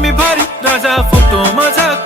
मी भारी राजा फोटो माझा.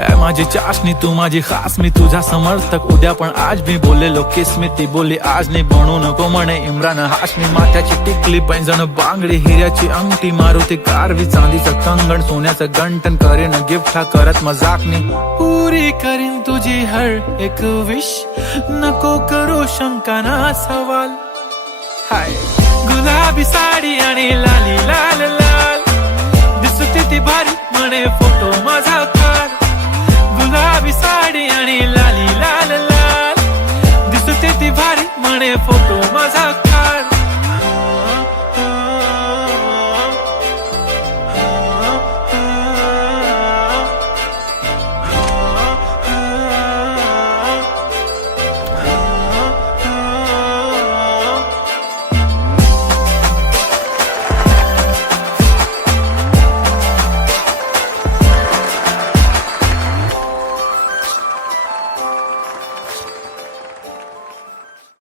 माझी चाशणी तू माझी खास मी तुझा समर्थक. उद्या पण आज मी बोललेलो किस मी ती बोली आज नाही बनू नको म्हणे इम्रान हाशमी माथ्याची टिकली पैंजण बांगडी हिऱ्याची अंगठी मारुती कारवी. चांदीचं कंगण सोन्याचं गंटन करेन गिफ्ट हा करत मजाकनी पुरी करीन तुझी हर एक विश नको करू शंका ना सवाल. हाय गुलाबी साडी आणि साडी आणि लाली लाल लाल. दिसते ती भारी म्हणे फोटो